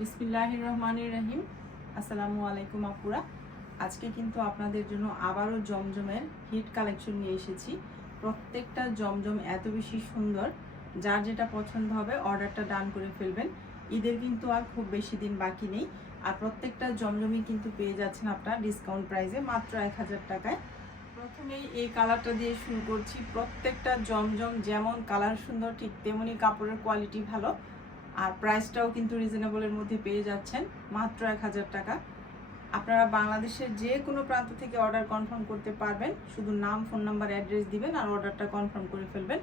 বিসমিল্লাহ রহমান রহিম আসসালামু আলাইকুম আপুরা। আজকে কিন্তু আপনাদের জন্য আবারও জমজমের হিট কালেকশন নিয়ে এসেছি। প্রত্যেকটা জমজম এত বেশি সুন্দর, যার যেটা পছন্দ হবে অর্ডারটা ডান করে ফেলবেন। ঈদের কিন্তু আর খুব বেশি দিন বাকি নেই। আর প্রত্যেকটা জমজমই কিন্তু পেয়ে যাচ্ছেন আপনার ডিসকাউন্ট প্রাইসে মাত্র এক হাজার টাকায়। প্রথমেই এই কালারটা দিয়ে শুরু করছি। প্রত্যেকটা জমজম যেমন কালার সুন্দর, ঠিক তেমনি কাপড়ের কোয়ালিটি ভালো। আর প্রাইসটাও কিন্তু রিজনেবলের মধ্যে পেয়ে যাচ্ছেন, মাত্র এক হাজার টাকা। আপনারা বাংলাদেশের যে কোনো প্রান্ত থেকে অর্ডার কনফার্ম করতে পারবেন, শুধু নাম ফোন নাম্বার অ্যাড্রেস দিবেন আর অর্ডারটা কনফার্ম করে ফেলবেন।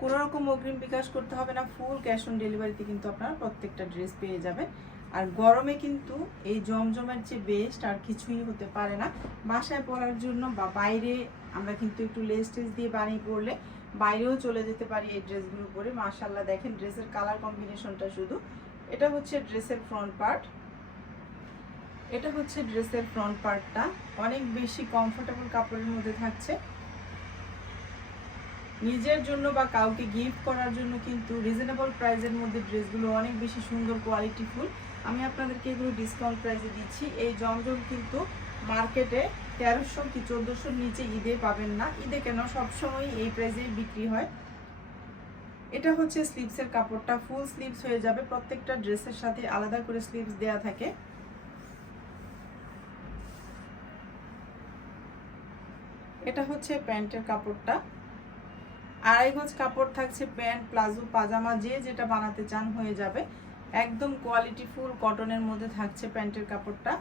কোনো রকম অগ্রিম বিকাশ করতে হবে না ফুল ক্যাশ অন ডেলিভারিতে কিন্তু আপনারা প্রত্যেকটা ড্রেস পেয়ে যাবেন। আর গরমে কিন্তু এই জমজমের যে বেস্ট আর কিছুই হতে পারে না, বাসায় পরার জন্য বা বাইরে আমরা কিন্তু একটু লেস টেস দিয়ে বানিয়ে পরলে বাইরেও চলে যেতে পারি এই ড্রেসগুলো পরে। মাশাল্লাহ দেখেন ড্রেসের কালার কম্বিনেশনটা শুধু। এটা হচ্ছে ড্রেসের ফ্রন্ট পার্ট এটা হচ্ছে ড্রেসের ফ্রন্ট পার্টটা অনেক বেশি কমফোর্টেবল কাপড়ের মধ্যে থাকছে। নিজের জন্য বা কাউকে গিফট করার জন্য কিন্তু রিজনেবল প্রাইসের মধ্যে ড্রেসগুলো অনেক বেশি সুন্দর কোয়ালিটিফুল আমি আপনাদেরকে এগুলো ডিসকাউন্ট প্রাইসে দিচ্ছি। এই জমজম কিন্তু মার্কেটে তেরোশো কি চোদ্দোশোর নিচে ঈদে পাবেন না। ঈদে কেন? সবসময় এই প্রাইসেই বিক্রি হয়। এটা হচ্ছে স্লিভসের কাপড়টা। ফুল স্লিভস হয়ে যাবে। প্রত্যেকটা ড্রেসের সাথে আলাদা করে স্লিভস দেয়া থাকে। এটা হচ্ছে প্যান্টের কাপড়টা। আড়াই গজ কাপড় থাকছে, প্যান্ট, প্লাজো, পাজামা, যে যেটা বানাতে চান হয়ে যাবে। একদম কোয়ালিটি ফুল কটনের মধ্যে থাকছে প্যান্টের কাপড়টা।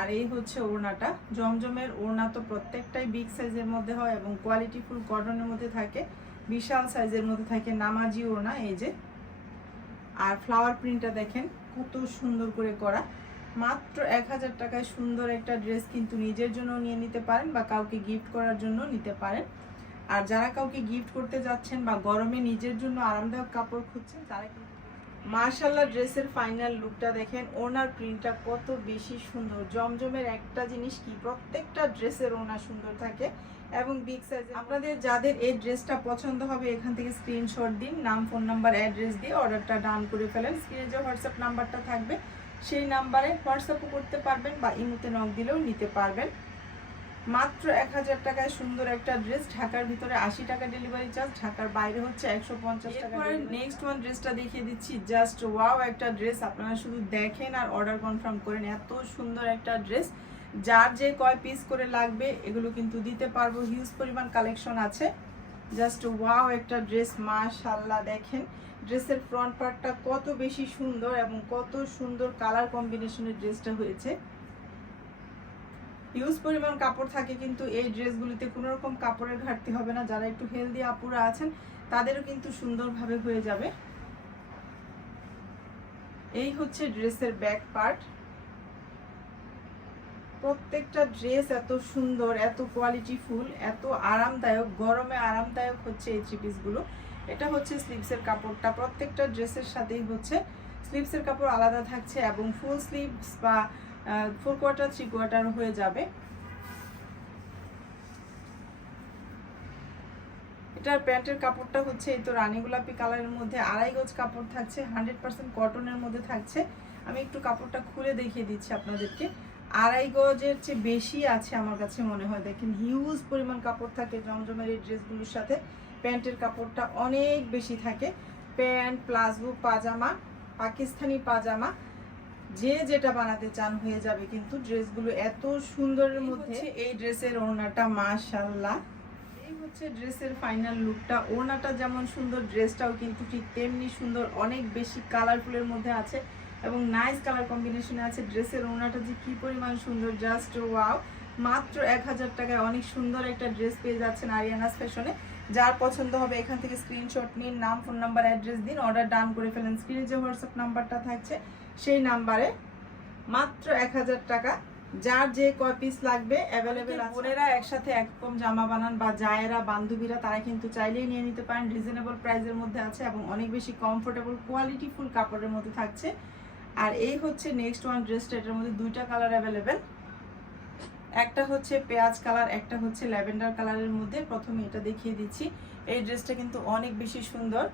আর এই হচ্ছে ওড়নাটা। জমজমের ওড়না তো প্রত্যেকটাই বিগ সাইজের মধ্যে হয় এবং কোয়ালিটি ফুল কটনের মধ্যে থাকে। বিশাল সাইজের মধ্যে থাকে নামাজি ওড়না, এই যে। আর ফ্লাওয়ার প্রিন্টটা দেখেন, কত সুন্দর করে করা। মাত্র এক হাজার টাকায় সুন্দর একটা ড্রেস কিন্তু নিজের জন্য নিয়ে নিতে পারেন বা কাউকে গিফট করার জন্য নিতে পারেন। আর যারা কাউকে গিফট করতে যাচ্ছেন বা গরমে নিজের জন্য আরামদায়ক কাপড় খুঁজছেন, তারা কিন্তু মার্শাল্লাহ ড্রেসের ফাইনাল লুকটা দেখেন, ওনার প্রিন্টটা কত বেশি সুন্দর। জমজমের একটা জিনিস কি, প্রত্যেকটা ড্রেসের ওনার সুন্দর থাকে এবং বিগ সাইজ আপনাদের যাদের এই ড্রেসটা পছন্দ হবে, এখান থেকে স্ক্রিনশট দিন, নাম ফোন নাম্বার অ্যাড্রেস দিয়ে অর্ডারটা ডান করে ফেলেন। স্ক্রিনে যে হোয়াটসঅ্যাপ নাম্বারটা থাকবে, সেই নাম্বারে হোয়াটসঅ্যাপও করতে পারবেন বা ইমুতে নক দিলেও নিতে পারবেন। মাত্র এক হাজার টাকায় সুন্দর একটা ড্রেস ঢাকার ভিতরে আশি টাকা ডেলিভারি চার্জ ঢাকার বাইরে হচ্ছে একশো পঞ্চাশ টাকা নেক্সট ওয়ান ড্রেসটা দেখিয়ে দিচ্ছি জাস্ট ওয়াও একটা ড্রেস আপনারা শুধু দেখেন আর অর্ডার কনফার্ম করেন এত সুন্দর একটা ড্রেস যার যে কয় পিস করে লাগবে এগুলো কিন্তু দিতে পারব হিউজ পরিমাণ কালেকশন আছে। জাস্ট ওয়াও একটা ড্রেস মা মাশাল্লাহ দেখেন ড্রেসের ফ্রন্ট পার্টটা কত বেশি সুন্দর এবং কত সুন্দর কালার কম্বিনেশনের ড্রেসটা হয়েছে। হিউজ পরিমাণ কাপড় থাকে, কিন্তু এই ড্রেসগুলিতে কোনো রকম কাপড়ের ঘাটতি হবে না। যারা একটু হেলদি আপুরা আছেন, তাদেরও কিন্তু সুন্দরভাবে হয়ে যাবে। এই হচ্ছে ড্রেসের ব্যাক পার্ট। প্রত্যেকটা ড্রেস এত সুন্দর, এত কোয়ালিটি ফুল এত আরামদায়ক, গরমে আরামদায়ক হচ্ছে এই থ্রি পিসগুলো। এটা হচ্ছে স্লিভসের কাপড়টা। প্রত্যেকটা ড্রেসের সাথেই হচ্ছে। স্লিভসের কাপড় আলাদা থাকছে এবং ফুল স্লিভস বা ফোর কোয়ার্টার থ্রি কোয়ার্টার হয়ে যাবে। এটার প্যান্টের কাপড়টা হচ্ছে এই তো রানী গোলাপি কালারের মধ্যে আড়াই গজ কাপড় থাকছে হান্ড্রেড পার্সেন্ট কটনের মধ্যে থাকছে। আমি একটু কাপড়টা খুলে দেখিয়ে দিচ্ছি আপনাদেরকে। আড়াই গজের চেয়ে বেশি আছে আমার কাছে মনে হয়। দেখেন হিউজ পরিমাণ কাপড় থাকে জমজমের এই ড্রেসগুলোর সাথে। প্যান্টের কাপড়টা অনেক বেশি থাকে। Pant, palazzo, pajama, Pakistani pajama. যে যেটা বানাতে চান হয়ে যাবে কিন্তু ড্রেসগুলো এত সুন্দরের মধ্যে। এই ড্রেসের ওড়নাটা মাশাল্লাহ এই হচ্ছে ড্রেসের ফাইনাল লুকটা ওড়নাটা যেমন সুন্দর ড্রেসটাও কিন্তু ঠিক তেমনি সুন্দর। অনেক বেশি কালারফুলের মধ্যে আছে এবং নাইস কালার কম্বিনেশনে আছে। ড্রেসের ওড়নাটা যে কি পরিমাণ সুন্দর জাস্ট ওয়াও মাত্র এক হাজার টাকায় অনেক সুন্দর একটা ড্রেস পেয়ে যাচ্ছেন আরিয়ানাস ফ্যাশনে। যার পছন্দ হবে এখান থেকে স্ক্রিনশট নিন নাম ফোন নাম্বার অ্যাড্রেস দিন অর্ডার ডান করে ফেলেন। স্ক্রিনে যে হোয়াটসঅ্যাপ নাম্বারটা থাকছে সেই নাম্বারে মাত্র এক হাজার টাকা। যার যে কয় পিস লাগবে অ্যাভেলেবেল বোনেরা একসাথে একরকম জামা বানান বা জায়েরা বান্ধবীরা তারা কিন্তু চাইলেই নিয়ে নিতে পারেন। রিজনেবল প্রাইসের মধ্যে আছে এবং অনেক বেশি কমফোর্টেবল কোয়ালিটি ফুল কাপড়ের মধ্যে থাকছে। আর এই হচ্ছে নেক্সট ওয়ান ড্রেসটা এটার মধ্যে দুইটা কালার অ্যাভেলেবেল একটা হচ্ছে পেঁয়াজ কালার, একটা হচ্ছে ল্যাভেন্ডার কালারের মধ্যে। প্রথমে এটা দেখিয়ে দিচ্ছি। এই ড্রেসটা কিন্তু অনেক বেশি সুন্দর।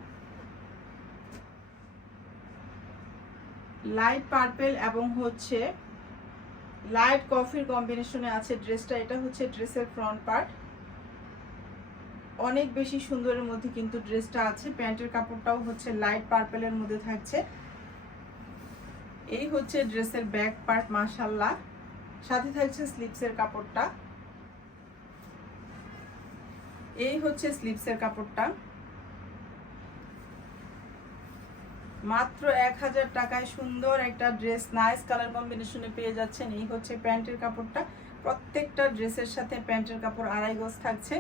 লাইট পার্পেল এবং হচ্ছে লাইট কফির কম্বিনেশনে আছে ড্রেসটা। এটা হচ্ছে ড্রেসের ফ্রন্ট পার্ট অনেক বেশি সুন্দরের মধ্যে কিন্তু ড্রেসটা আছে। প্যান্টের কাপড়টাও হচ্ছে লাইট পার্পেলের মধ্যে থাকছে। এই হচ্ছে ড্রেসের ব্যাক পার্ট মাশাল্লাহ সাথে থাকছে স্লিপসের কাপড়টা। এই হচ্ছে স্লিপসের কাপড়টা। মাত্র এক হাজার টাকায় সুন্দর একটা ড্রেস, নাইস কালার কম্বিনেশনে পেয়ে যাচ্ছেন। এই হচ্ছে প্যান্টের কাপড়টা। প্রত্যেকটা ড্রেসের সাথে প্যান্টের কাপড় আড়াই গজ থাকছে।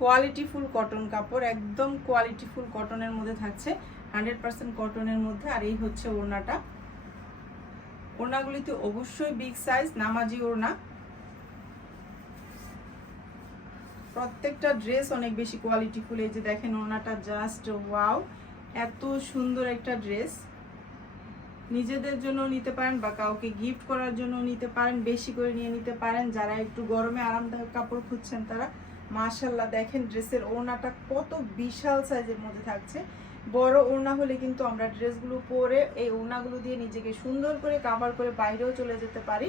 কোয়ালিটি ফুল কটন কাপড়, একদম কোয়ালিটি ফুল কটনের মধ্যে থাকছে। হান্ড্রেড পার্সেন্ট কটনের মধ্যে। আর এই হচ্ছে ওড়নাটা। ওড়নাগুলিতে অবশ্যই বিগ সাইজ নামাজি ওড়না। প্রত্যেকটা ড্রেস অনেক বেশি কোয়ালিটি ফুল এই যে দেখেন ওড়নাটা জাস্ট ওয়াও এত সুন্দর একটা ড্রেস নিজেদের জন্য নিতে পারেন বা কাউকে গিফট করার জন্য নিতে পারেন, বেশি করে নিয়ে নিতে পারেন। যারা একটু গরমে আরামদায়ক কাপড় খুঁজছেন তারা মাশাল্লাহ দেখেন ড্রেসের ওড়নাটা কত বিশাল সাইজের মধ্যে থাকছে। বড় ওড়না হলে কিন্তু আমরা ড্রেসগুলো পরে এই ওড়নাগুলো দিয়ে নিজেকে সুন্দর করে কাভার করে বাইরেও চলে যেতে পারি।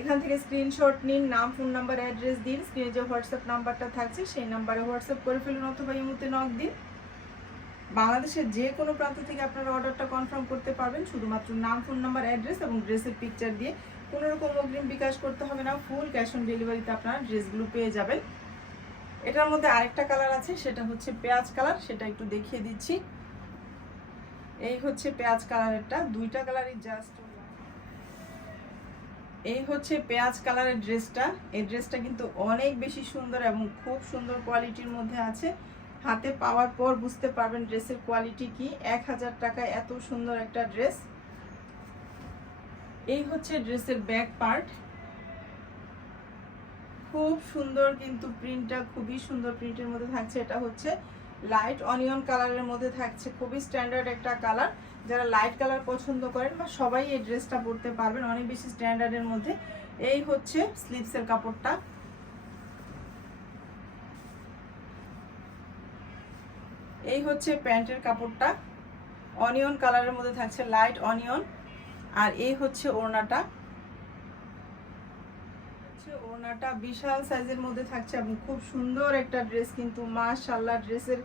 এখান থেকে স্ক্রিনশট নিন, নাম ফোন নাম্বার অ্যাড্রেস দিন স্ক্রিনে যে হোয়াটসঅ্যাপ নাম্বারটা থাকছে সেই নাম্বারে হোয়াটসঅ্যাপ করে ফেলুন অথবা ইমুতে নক দিন। বাংলাদেশের যে কোনো প্রান্ত থেকে আপনারা অর্ডারটা কনফার্ম করতে পারবেন। শুধুমাত্র নাম ফোন নাম্বার অ্যাড্রেস এবং ড্রেসের পিকচার দিয়ে। কোনোরকম অগ্রিম বিকাশ করতে হবে না। ফুল ক্যাশ অন ডেলিভারিতে আপনারা ড্রেসগুলো পেয়ে যাবেন। এটার মধ্যে আরেকটা কালার আছে, সেটা হচ্ছে পেঁয়াজ কালার, সেটা একটু দেখিয়ে দিচ্ছি। এই হচ্ছে পেঁয়াজ কালারেরটা, দুইটা কালারই জাস্ট এই হচ্ছে পেঁয়াজ কালারের ড্রেসটা, এই ড্রেসটা কিন্তু অনেক বেশি সুন্দর এবং খুব সুন্দর কোয়ালিটির মধ্যে আছে। হাতে পাওয়ার পর বুঝতে পারবেন ড্রেসের কোয়ালিটি কি। এক হাজার টাকায় এত সুন্দর একটা ড্রেস। এই হচ্ছে ড্রেসের ব্যাক পার্ট। খুব সুন্দর কিন্তু প্রিন্টটা খুবই সুন্দর প্রিন্টের মধ্যে থাকছে। এটা হচ্ছে লাইট অনিয়ন কালারের মধ্যে থাকছে। খুবই স্ট্যান্ডার্ড একটা কালার যারা লাইট কালার পছন্দ করেন বা সবাই এই ড্রেসটা পরতে পারবেন, অনেক বেশি স্ট্যান্ডার্ডের মধ্যে। এই হচ্ছে স্লিভসের কাপড়টা। এই হচ্ছে প্যান্টের কাপড়টা। অনিয়ন কালারের মধ্যে থাকছে লাইট অনিয়ন আর এই হচ্ছে ওড়নাটা। হচ্ছে ওড়নাটা বিশাল সাইজের মধ্যে থাকছে এবং খুব সুন্দর একটা ড্রেস কিন্তু মাশাল্লাহ ড্রেসের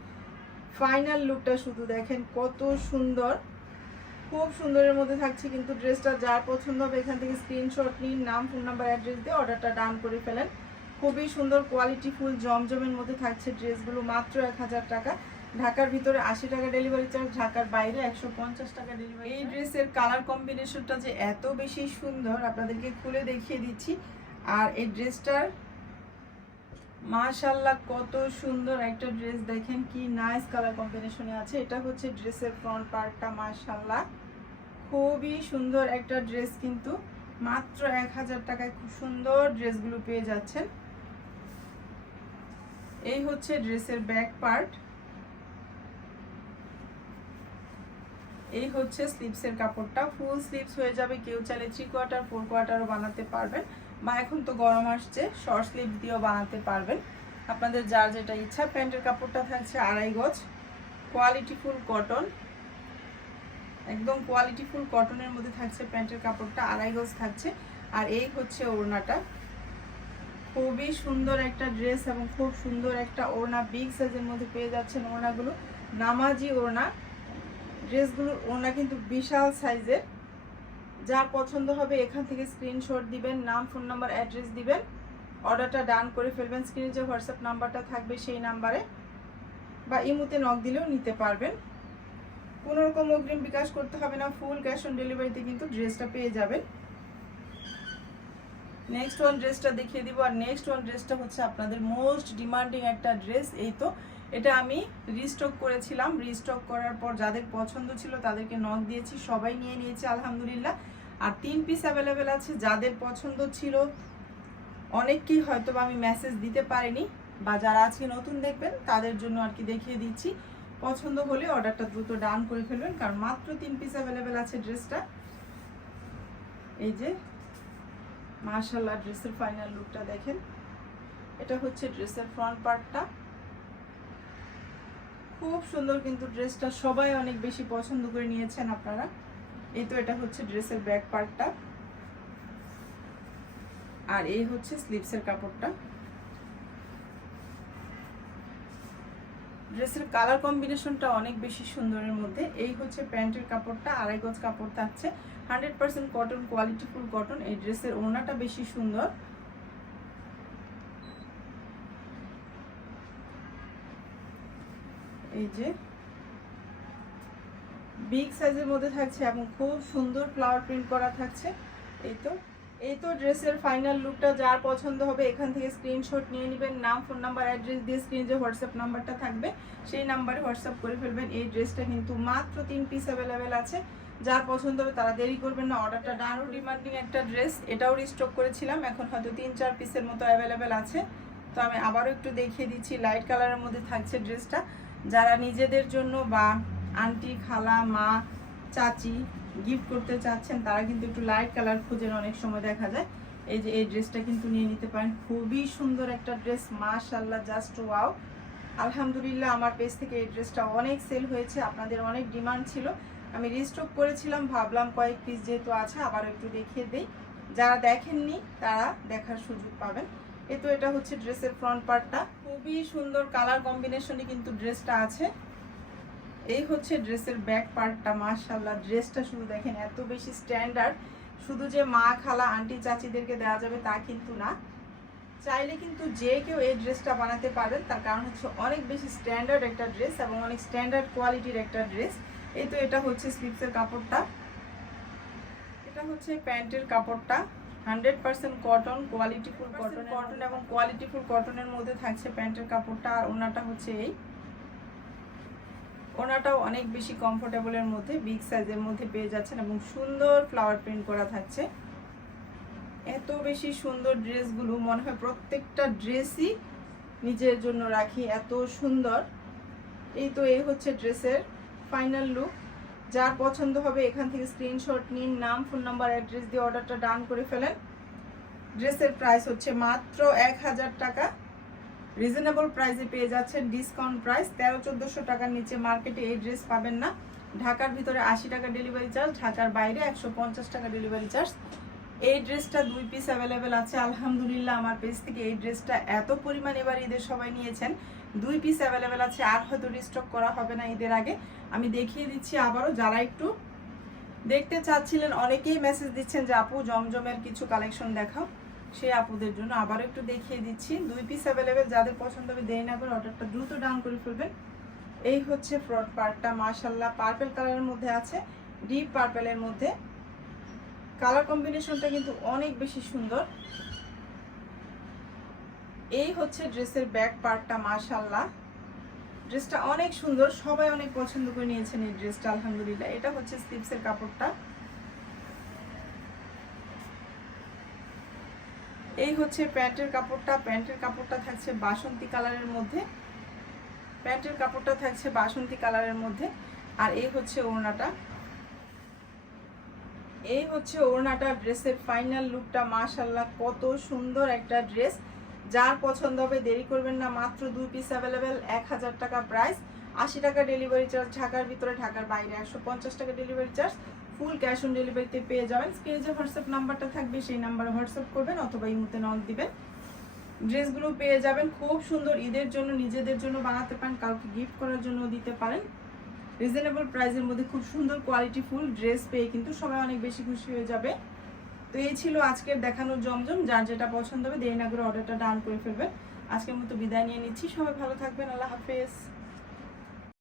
ফাইনাল লুকটা শুধু দেখেন কত সুন্দর। খুব সুন্দরের মধ্যে থাকছে কিন্তু ড্রেসটা যার পছন্দ হবে এখান থেকে স্ক্রিনশট নিন নাম ফোন নাম্বার অ্যাড্রেস দিয়ে অর্ডারটা ডান করে ফেলেন। খুবই সুন্দর কোয়ালিটি ফুল জমজমের মধ্যে থাকছে ড্রেসগুলো মাত্র এক হাজার টাকা। ঢাকার ভিতরে আশি টাকা ডেলিভারি চার্জ ঢাকার বাইরে একশো পঞ্চাশ টাকা ডেলিভারি এই ড্রেসের কালার কম্বিনেশনটা যে এত বেশি সুন্দর আপনাদেরকে খুলে দেখিয়ে দিচ্ছি। আর এই ড্রেসটার মাশাল্লাহ কত সুন্দর একটা ড্রেস। দেখেন কি নাইস কালার কম্বিনেশনে আছে। এটা হচ্ছে ড্রেসের ফ্রন্ট পার্টটা মাশাল্লাহ খুবই সুন্দর একটা ড্রেস কিন্তু। মাত্র এক হাজার টাকায় খুব সুন্দর ড্রেসগুলো পেয়ে যাচ্ছেন। এই হচ্ছে ড্রেসের ব্যাক পার্ট এই হচ্ছে স্লিপসের কাপড়টা। ফুল স্লিপস হয়ে যাবে। কেউ চাইলে থ্রি কোয়ার্টার ফোর কোয়ার্টারও বানাতে পারবেন। বা এখন তো গরম আসছে শর্ট স্লিপ দিয়েও বানাতে পারবেন। আপনাদের যার যেটা ইচ্ছা, প্যান্টের কাপড়টা থাকছে আড়াই গজ কোয়ালিটি ফুল কটন একদম কোয়ালিটি ফুল কটনের মধ্যে থাকছে প্যান্টের কাপড়টা, আড়াই গজ থাকছে। আর এই হচ্ছে ওড়নাটা। খুবই সুন্দর একটা ড্রেস এবং খুব সুন্দর একটা ওড়না বিগ সাইজের মধ্যে পেয়ে যাচ্ছেন ওড়নাগুলো। নামাজি ওড়না। ড্রেসগুলোর ওড়না কিন্তু বিশাল সাইজের যার পছন্দ হবে এখান থেকে স্ক্রিনশট দিবেন, নাম ফোন নাম্বার অ্যাড্রেস দিবেন। অর্ডারটা ডান করে ফেলবেন। স্ক্রিনে যে হোয়াটসঅ্যাপ নাম্বারটা থাকবে সেই নাম্বারে বা ইমুতে নক দিলেও নিতে পারবেন। কোনো রকম অগ্রিম বিকাশ করতে হবে না। ফুল ক্যাশ অন ডেলিভারিতে কিন্তু ড্রেসটা পেয়ে যাবেন। নেক্সট ওয়ান ড্রেসটা দেখিয়ে দিব। আর নেক্সট ওয়ান ড্রেসটা হচ্ছে আপনাদের মোস্ট ডিমান্ডিং একটা ড্রেস এই তো, এটা আমি রিস্টক করেছিলাম। রিস্টক করার পর যাদের পছন্দ ছিল তাদেরকে নক দিয়েছি। সবাই নিয়ে নিয়েছে, আলহামদুলিল্লাহ। আর তিন পিস অ্যাভেলেবেল আছে, যাদের পছন্দ ছিল, অনেককেই হয়তো আমি মেসেজ দিতে পারিনি, বা যারা আজকে নতুন দেখবেন, তাদের জন্য আর কি দেখিয়ে দিচ্ছি। পছন্দ হলে অর্ডারটা দ্রুত ডান করে ফেলবেন, কারণ মাত্র তিন পিস অ্যাভেলেবেল আছে ড্রেসটা এই যে মার্শাল্লাহ ড্রেসের ফাইনাল লুকটা দেখেন। এটা হচ্ছে ড্রেসের ফ্রন্ট পার্টটা খুব সুন্দর কিন্তু ড্রেসটা সবাই অনেক বেশি পছন্দ করে নিয়েছেন আপনারা। এই তো এটা হচ্ছে ড্রেসের ব্যাক পার্টটা। আর এই হচ্ছে স্লিপসের কাপড়টা। ড্রেসের কালার কম্বিনেশনটা অনেক বেশি সুন্দরের মধ্যে। এই হচ্ছে প্যান্টের কাপড়টা, আড়াই গজ কাপড় থাকছে। Hundred percent cotton quality full cotton. এই ড্রেসের ওড়নাটা বেশি সুন্দর। এই যে বিগ সাইজের মধ্যে থাকছে এবং খুব সুন্দর ফ্লাওয়ার প্রিন্ট করা থাকছে। এই তো এই তো ড্রেসের ফাইনাল লুকটা যার পছন্দ হবে এখান থেকে স্ক্রিনশট নিয়ে নেবেন, নাম ফোন নাম্বার অ্যাড্রেস দিয়ে স্ক্রিন যে হোয়াটসঅ্যাপ নাম্বারটা থাকবে, সেই নাম্বারে হোয়াটসঅ্যাপ করে ফেলবেন। এই ড্রেসটা কিন্তু মাত্র তিন পিস অ্যাভেলেবেল আছে। যার পছন্দ হবে তারা দেরি করবেন না অর্ডারটা ডানও ডিমান্ডিং একটা ড্রেস এটাও রিস্টক করেছিলাম, এখন হয়তো তিন, চার পিসের মতো অ্যাভেলেবেল আছে। তো আমি আবারও একটু দেখিয়ে দিচ্ছি লাইট কালারের মধ্যে থাকছে ড্রেসটা যারা নিজেদের জন্য বা আন্টি, খালা, মা, চাচি গিফট করতে চাচ্ছেন, তারা কিন্তু একটু লাইট কালার খুঁজেন, অনেক সময় দেখা যায়। এই যে এই ড্রেসটা কিন্তু নিয়ে নিতে পারেন। খুবই সুন্দর একটা ড্রেস মাশাল্লাহ জাস্ট ওয়াও আলহামদুলিল্লাহ, আমার পেজ থেকে এই ড্রেসটা অনেক সেল হয়েছে, আপনাদের অনেক ডিমান্ড ছিল। আমি রিস্টক করেছিলাম, ভাবলাম কয়েক পিস যেহেতু আছে, আবার একটু দেখিয়ে দেই। যারা দেখেননি, তারা দেখার সুযোগ পাবেন। এ তো এটা হচ্ছে ড্রেসের ফ্রন্ট পার্টটা খুবই সুন্দর কালার কম্বিনেশনে কিন্তু ড্রেসটা আছে। এই হচ্ছে ড্রেসের ব্যাক পার্টটা মাশাল্লাহ ড্রেসটা শুধু দেখেন এত বেশি স্ট্যান্ডার্ড শুধু যে মা খালা আন্টি চাচিদেরকে দেওয়া যাবে তা কিন্তু না। চাইলে কিন্তু যে কেউ এই ড্রেসটা বানাতে পারবেন তার কারণ হচ্ছে অনেক বেশি স্ট্যান্ডার্ড একটা ড্রেস এবং অনেক স্ট্যান্ডার্ড কোয়ালিটির একটা ড্রেস। এই তো এটা হচ্ছে স্লিপসের কাপড়টা। এটা হচ্ছে প্যান্টের কাপড়টা। Hundred percent cotton quality full cotton cotton এবং কোয়ালিটিফুল কটনের মধ্যে থাকছে প্যান্টের কাপড়টা। আর ওনাটা হচ্ছে এই। ওনাটাও অনেক বেশি কমফোর্টেবলের মধ্যে বিগ সাইজের মধ্যে পেয়ে যাচ্ছেন এবং সুন্দর ফ্লাওয়ার প্রিন্ট করা থাকছে। এত বেশি সুন্দর ড্রেসগুলো, মনে হয় প্রত্যেকটা ড্রেসই নিজের জন্য রাখি, এত সুন্দর। এই তো এই হচ্ছে ড্রেসের ফাইনাল লুক যার পছন্দ হবে এখান থেকে স্ক্রিনশট নিন, নাম ফোন নাম্বার অ্যাড্রেস দিয়ে অর্ডারটা ডান করে ফেলেন। ড্রেসের প্রাইস হচ্ছে মাত্র এক হাজার টাকা। রিজনেবল প্রাইসে পেয়ে যাচ্ছেন ডিসকাউন্ট প্রাইস তেরো, চোদ্দোশো টাকার নিচে মার্কেটে এই ড্রেস পাবেন না। ঢাকার ভিতরে আশি টাকা ডেলিভারি চার্জ ঢাকার বাইরে একশো পঞ্চাশ টাকা ডেলিভারি চার্জ এই ড্রেসটা দুই পিস অ্যাভেলেবেল আছে। আলহামদুলিল্লাহ, আমার পেজ থেকে এই ড্রেসটা এত পরিমাণ এবার ঈদের সবাই নিয়েছেন। দুই পিস অ্যাভেলেবেল আছে, আর হয়তো রিস্টক করা হবে না ঈদের আগে। আমি দেখিয়ে দিচ্ছি আবারও, যারা একটু দেখতে চাচ্ছিলেন, অনেকেই মেসেজ দিচ্ছেন যে, আপু, জমজমের কিছু কালেকশন দেখাও। সেই আপুদের জন্য। আবার একটু দেখিয়ে দিচ্ছি। দুই পিস অ্যাভেলেবেল যাদের পছন্দ হবে দেরি না করে অর্ডারটা দ্রুত ডাউন করে ফেলবেন। এই হচ্ছে ফ্রড পার্টটা মাশাল্লাহ পার্পেল কালারের মধ্যে আছে ডিপ পার্পেলের মধ্যে। কালার কম্বিনেশনটা কিন্তু অনেক বেশি সুন্দর। এই হচ্ছে ড্রেসের ব্যাক পার্টটা মাশাল্লাহ ড্রেসটা অনেক সুন্দর। সবাই অনেক পছন্দ করে নিয়েছেন এই ড্রেসটা আলহামদুলিল্লাহ। এটা হচ্ছে স্লিপসের কাপড়টা। এই হচ্ছে প্যান্টের কাপড়টা প্যান্টের কাপড়টা থাকছে বাসন্তী কালারের মধ্যে। প্যান্টের কাপড়টা থাকছে বাসন্তী কালারের মধ্যে। আর এই হচ্ছে ওড়নাটা। এই হচ্ছে ওড়নাটা ড্রেসের ফাইনাল লুকটা মাশাল্লাহ কত সুন্দর একটা ড্রেস। যার পছন্দ হবে, দেরি করবেন না, মাত্র দুই পিস অ্যাভেলেবেল এক হাজার টাকা প্রাইস আশি টাকা ডেলিভারি চার্জ ঢাকার ভিতরে, ঢাকার বাইরে। একশো পঞ্চাশ টাকা delivery charge full cash on ডেলিভারিতে পেয়ে যাবেন। স্ক্রিনে হোয়াটসঅ্যাপ নাম্বারটা থাকবে, সেই নাম্বারে হোয়াটসঅ্যাপ করবেন অথবা ইমুতে নক দিবেন। ড্রেসগুলো পেয়ে যাবেন। খুব সুন্দর ঈদের জন্য, নিজেদের জন্য বানাতে পারেন, কাউকে গিফট করার জন্য দিতে পারেন। রিজনেবল প্রাইসের মধ্যে খুব সুন্দর কোয়ালিটি ফুল ড্রেস পেয়ে কিন্তু সবাই অনেক বেশি খুশি হয়ে যাবে। তো এই ছিল আজকের দেখানো জমজম। যার যেটা পছন্দ হবে, দেরি না করে অর্ডারটা ডান করে ফেলবেন। আজকের মতো বিদায় নিয়ে নিচ্ছি। সবাই ভালো থাকবেন। আল্লাহ হাফেজ।